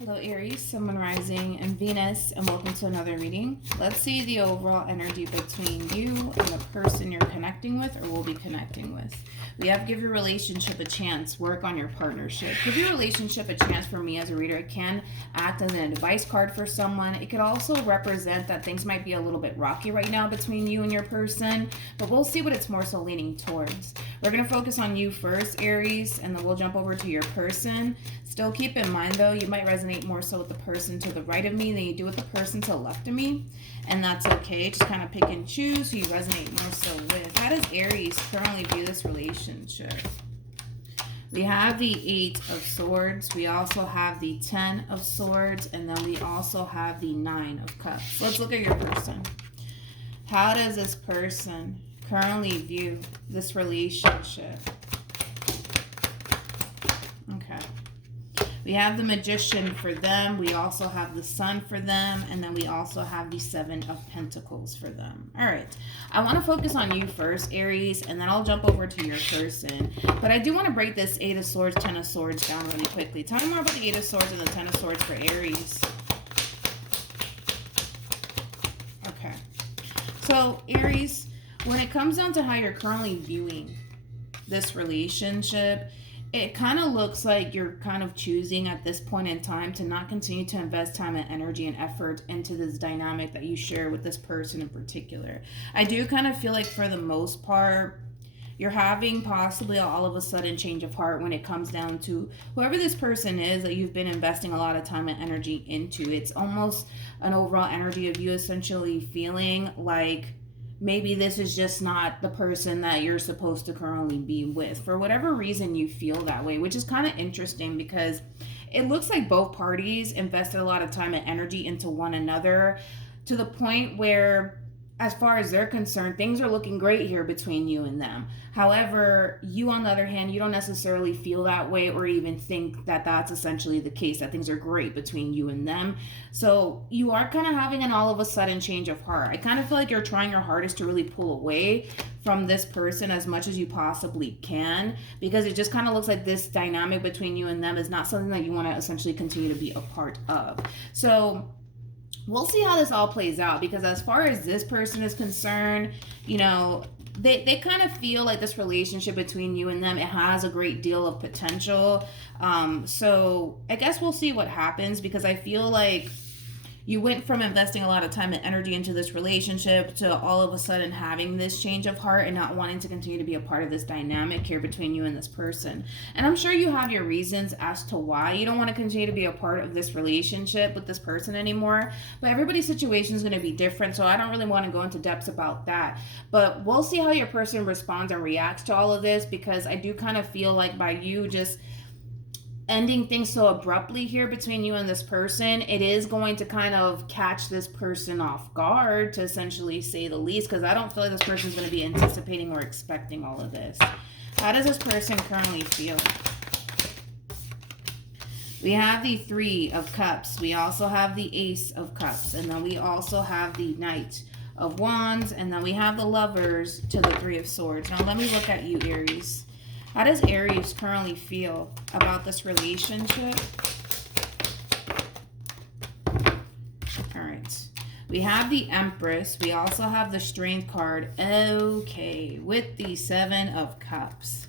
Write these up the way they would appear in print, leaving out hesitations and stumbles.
Hello Aries, Sun, Rising, and Venus, and welcome to another reading. Let's see the overall energy between you and the person you're connecting with or will be connecting with. We have give your relationship a chance, work on your partnership. Give your relationship a chance for me as a reader. It can act as an advice card for someone. It could also represent that things might be a little bit rocky right now between you and your person, but we'll see what it's more so leaning towards. We're going to focus on you first, Aries, and then we'll jump over to your person. Still keep in mind, though, you might resonate more so with the person to the right of me than you do with the person to the left of me, and that's okay. Just kind of pick and choose who you resonate more so with. How does Aries currently view this relationship? We have the 8 of Swords. We also have the 10 of Swords, and then we also have the 9 of Cups. Let's look at your person. How does this person currently view this relationship? Okay. We have the Magician for them. We also have the Sun for them. And then we also have the 7 of Pentacles for them. All right. I want to focus on you first, Aries, and then I'll jump over to your person. But I do want to break this 8 of Swords, 10 of Swords down really quickly. Tell me more about the 8 of Swords and the 10 of Swords for Aries. Okay. So, Aries, when it comes down to how you're currently viewing this relationship, it kind of looks like you're kind of choosing at this point in time to not continue to invest time and energy and effort into this dynamic that you share with this person in particular. I do kind of feel like for the most part, you're having possibly all of a sudden change of heart when it comes down to whoever this person is that you've been investing a lot of time and energy into. It's almost an overall energy of you essentially feeling like maybe this is just not the person that you're supposed to currently be with. For whatever reason you feel that way, which is kind of interesting because it looks like both parties invested a lot of time and energy into one another to the point where, as far as they're concerned, things are looking great here between you and them. However, you, on the other hand, you don't necessarily feel that way or even think that that's essentially the case, that things are great between you and them. So you are kind of having an all of a sudden change of heart. I kind of feel like you're trying your hardest to really pull away from this person as much as you possibly can, because it just kind of looks like this dynamic between you and them is not something that you want to essentially continue to be a part of. So we'll see how this all plays out, because as far as this person is concerned, you know, they kind of feel like this relationship between you and them, it has a great deal of potential. So I guess we'll see what happens, because I feel like you went from investing a lot of time and energy into this relationship to all of a sudden having this change of heart and not wanting to continue to be a part of this dynamic here between you and this person. And I'm sure you have your reasons as to why you don't want to continue to be a part of this relationship with this person anymore. But everybody's situation is going to be different, so I don't really want to go into depths about that. But we'll see how your person responds and reacts to all of this, because I do kind of feel like by you just ending things so abruptly here between you and this person, it is going to kind of catch this person off guard, to essentially say the least, because I don't feel like this person is going to be anticipating or expecting all of this. How does this person currently feel? We have the 3 of Cups. We also have the Ace of Cups. And then we also have the Knight of Wands. And then we have the Lovers to the 3 of Swords. Now let me look at you, Aries. How does Aries currently feel about this relationship? All right. We have the Empress. We also have the Strength card. Okay. With the 7 of Cups.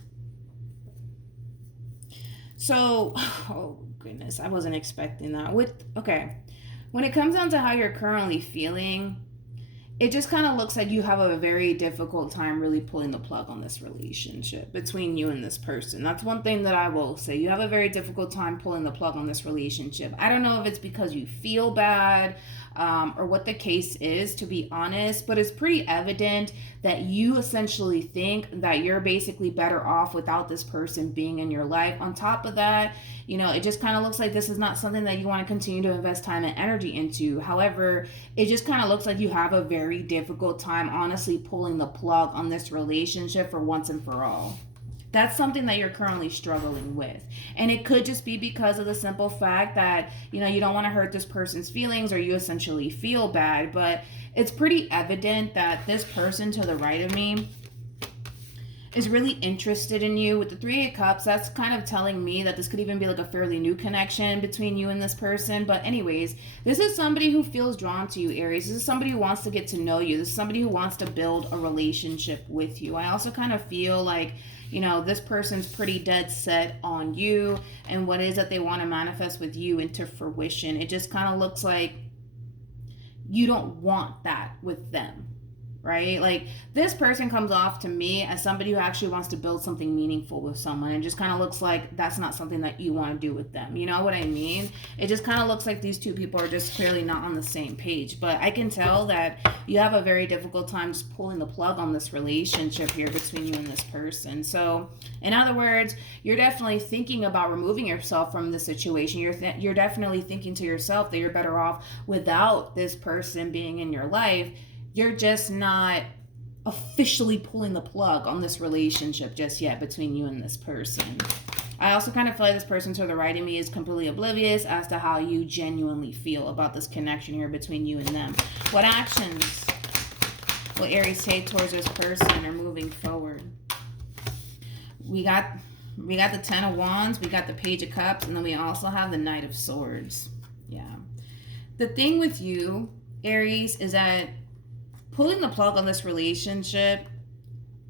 So, oh goodness, I wasn't expecting that. Okay. When it comes down to how you're currently feeling, it just kind of looks like you have a very difficult time really pulling the plug on this relationship between you and this person. That's one thing that I will say. You have a very difficult time pulling the plug on this relationship. I don't know if it's because you feel bad or what the case is, to be honest, but it's pretty evident that you essentially think that you're basically better off without this person being in your life. On top of that, you know, it just kind of looks like this is not something that you want to continue to invest time and energy into. However, it just kind of looks like you have a very difficult time, honestly, pulling the plug on this relationship for once and for all. That's something that you're currently struggling with. And it could just be because of the simple fact that, you know, you don't want to hurt this person's feelings, or you essentially feel bad. But it's pretty evident that this person to the right of me, is really interested in you. With the Three of Cups, that's kind of telling me that this could even be like a fairly new connection between you and this person. But anyways, this is somebody who feels drawn to you, Aries. This is somebody who wants to get to know you. This is somebody who wants to build a relationship with you. I also kind of feel like, you know, this person's pretty dead set on you and what it is that they want to manifest with you into fruition. It just kind of looks like you don't want that with them, right? Like, this person comes off to me as somebody who actually wants to build something meaningful with someone, and just kind of looks like that's not something that you want to do with them. You know what I mean? It just kind of looks like these two people are just clearly not on the same page. But I can tell that you have a very difficult time just pulling the plug on this relationship here between you and this person. So in other words, you're definitely thinking about removing yourself from the situation. You're definitely thinking to yourself that you're better off without this person being in your life. You're just not officially pulling the plug on this relationship just yet between you and this person. I also kind of feel like this person to the right of me is completely oblivious as to how you genuinely feel about this connection here between you and them. What actions will Aries take towards this person or moving forward? We got the Ten of Wands, we got the Page of Cups, and then we also have the Knight of Swords. Yeah. The thing with you, Aries, is that pulling the plug on this relationship,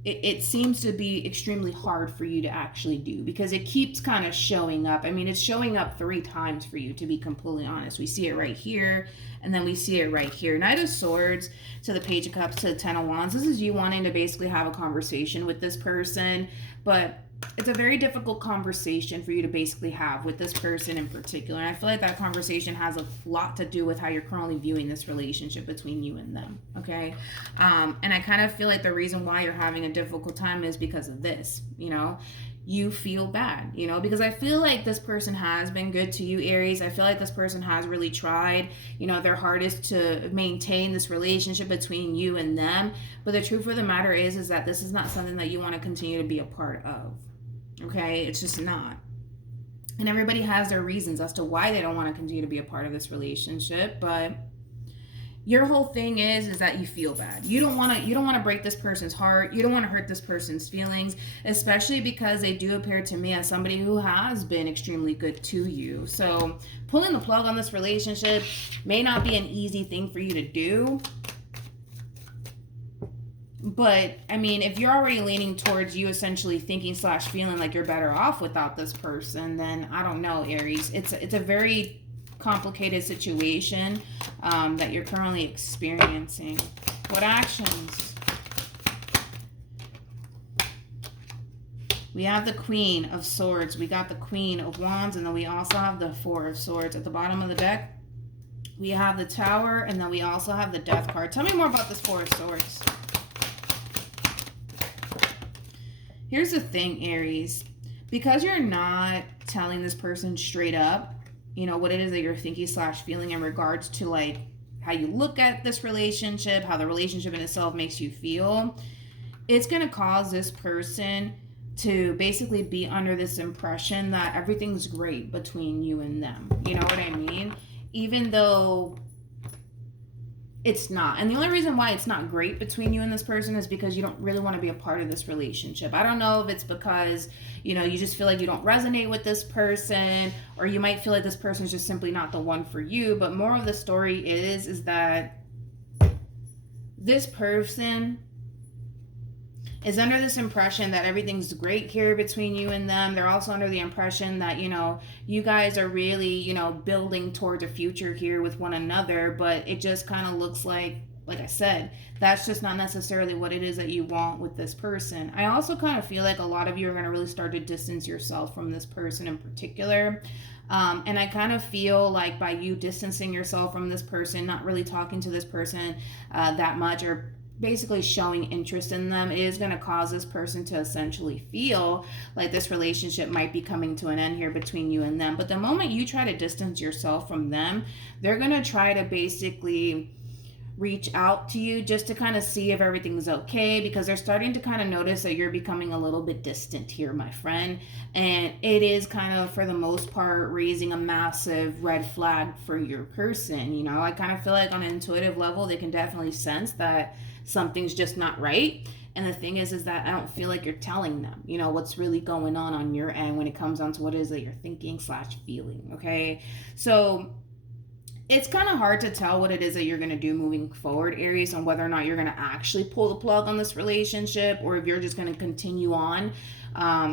it seems to be extremely hard for you to actually do, because it keeps kind of showing up. I mean, it's showing up 3 times for you, to be completely honest. We see it right here, and then we see it right here. Knight of Swords to the Page of Cups to the Ten of Wands. This is you wanting to basically have a conversation with this person, but it's a very difficult conversation for you to basically have with this person in particular. And I feel like that conversation has a lot to do with how you're currently viewing this relationship between you and them, okay? And I kind of feel like the reason why you're having a difficult time is because of this, you know? You feel bad, you know, because I feel like this person has been good to you, Aries. I feel like this person has really tried, you know, their hardest to maintain this relationship between you and them. But the truth of the matter is that this is not something that you want to continue to be a part of. Okay, it's just not. And everybody has their reasons as to why they don't want to continue to be a part of this relationship, but your whole thing is that you feel bad. You don't want to break this person's heart. You don't want to hurt this person's feelings, especially because they do appear to me as somebody who has been extremely good to you. So pulling the plug on this relationship may not be an easy thing for you to do. But, I mean, if you're already leaning towards you essentially thinking / feeling like you're better off without this person, then I don't know, Aries. It's a very complicated situation that you're currently experiencing. What actions? We have the Queen of Swords. We got the Queen of Wands. And then we also have the Four of Swords. At the bottom of the deck, we have the Tower. And then we also have the Death card. Tell me more about this Four of Swords. Here's the thing, Aries. Because you're not telling this person straight up, you know, what it is that you're thinking / feeling in regards to, like, how you look at this relationship, how the relationship in itself makes you feel, it's going to cause this person to basically be under this impression that everything's great between you and them. You know what I mean? Even though it's not. And the only reason why it's not great between you and this person is because you don't really want to be a part of this relationship. I don't know if it's because, you know, you just feel like you don't resonate with this person, or you might feel like this person is just simply not the one for you. But more of the story is that this person is under this impression that everything's great here between you and them. They're also under the impression that, you know, you guys are really, you know, building towards a future here with one another, but it just kind of looks like I said, that's just not necessarily what it is that you want with this person. I also kind of feel like a lot of you are going to really start to distance yourself from this person in particular. And I kind of feel like by you distancing yourself from this person, not really talking to this person that much, or basically showing interest in them, is going to cause this person to essentially feel like this relationship might be coming to an end here between you and them. But the moment you try to distance yourself from them, they're going to try to basically reach out to you just to kind of see if everything's okay, because they're starting to kind of notice that you're becoming a little bit distant here, my friend. And it is kind of, for the most part, raising a massive red flag for your person. You know, I kind of feel like on an intuitive level, they can definitely sense that something's just not right. And the thing is that I don't feel like you're telling them, you know, what's really going on your end when it comes down to what it is that you're thinking / feeling. Okay. So it's kind of hard to tell what it is that you're going to do moving forward, Aries, on whether or not you're going to actually pull the plug on this relationship, or if you're just going to continue on,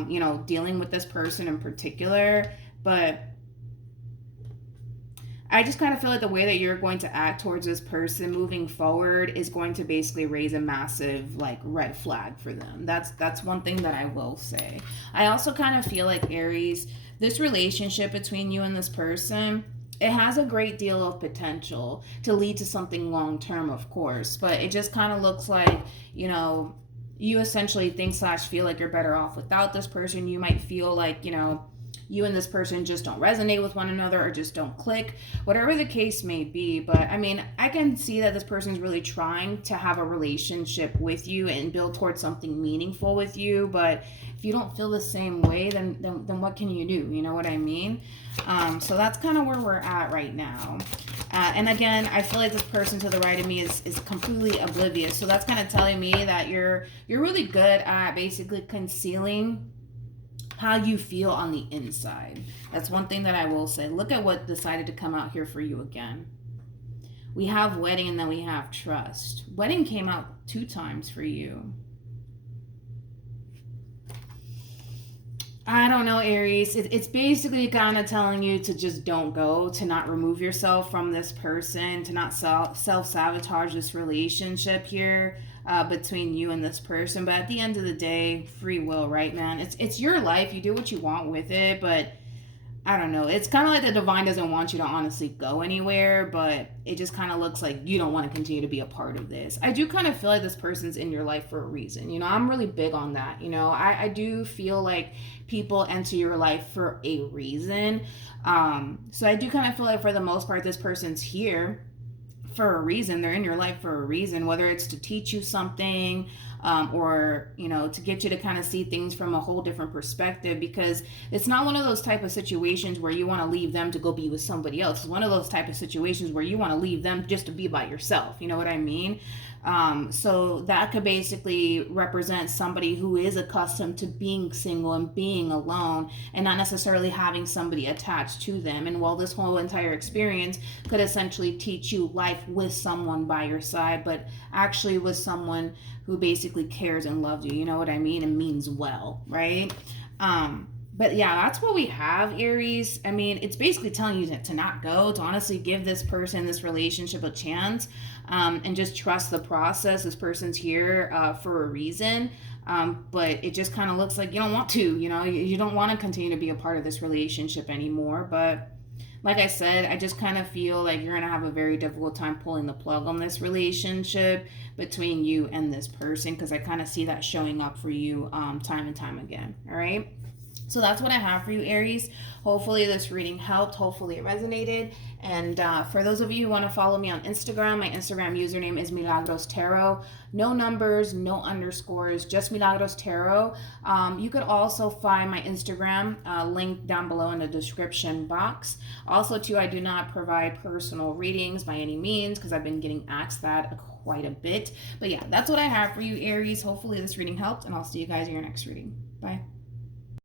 you know, dealing with this person in particular. But I just kind of feel like the way that you're going to act towards this person moving forward is going to basically raise a massive like red flag for them. That's one thing that I will say. I also kind of feel like, Aries, this relationship between you and this person, it has a great deal of potential to lead to something long term, of course, but it just kind of looks like, you know, you essentially think / feel like you're better off without this person. You might feel like, you know, you and this person just don't resonate with one another, or just don't click, whatever the case may be. But I mean, I can see that this person's really trying to have a relationship with you and build towards something meaningful with you. But if you don't feel the same way, then what can you do? You know what I mean? So that's kind of where we're at right now. And again, I feel like this person to the right of me is completely oblivious. So that's kind of telling me that you're really good at basically concealing how you feel on the inside. That's one thing that I will say. Look at what decided to come out here for you again. We have wedding, and then we have trust. Wedding came out 2 times for you. I don't know, Aries. It's basically kind of telling you to just don't go, to not remove yourself from this person, to not self-sabotage this relationship here. Between you and this person. But at the end of the day, free will, right, man? It's your life. You do what you want with it. But I don't know. It's kind of like the divine doesn't want you to honestly go anywhere, but it just kind of looks like you don't want to continue to be a part of this. I do kind of feel like this person's in your life for a reason. You know, I'm really big on that. You know, I do feel like people enter your life for a reason. So I do kind of feel like for the most part, this person's here for a reason. They're in your life for a reason, whether it's to teach you something, or, you know, to get you to kind of see things from a whole different perspective, because it's not one of those type of situations where you want to leave them to go be with somebody else. It's one of those type of situations where you want to leave them just to be by yourself. You know what I mean? So that could basically represent somebody who is accustomed to being single and being alone, and not necessarily having somebody attached to them. And while this whole entire experience could essentially teach you life with someone by your side, but actually with someone who basically cares and loves you, you know what I mean, and means well, right? But yeah, that's what we have, Aries. I mean, it's basically telling you to not go, to honestly give this person, this relationship a chance, and just trust the process. This person's here for a reason. But it just kind of looks like you don't want to, you know, you don't want to continue to be a part of this relationship anymore. But like I said, I just kind of feel like you're going to have a very difficult time pulling the plug on this relationship between you and this person, because I kind of see that showing up for you time and time again. All right. So that's what I have for you, Aries. Hopefully this reading helped. Hopefully it resonated. And for those of you who want to follow me on Instagram, my Instagram username is MilagrosTarot. No numbers, no underscores, just MilagrosTarot. You could also find my Instagram link down below in the description box. Also, too, I do not provide personal readings by any means, because I've been getting asked that quite a bit. But yeah, that's what I have for you, Aries. Hopefully this reading helped, and I'll see you guys in your next reading. Bye.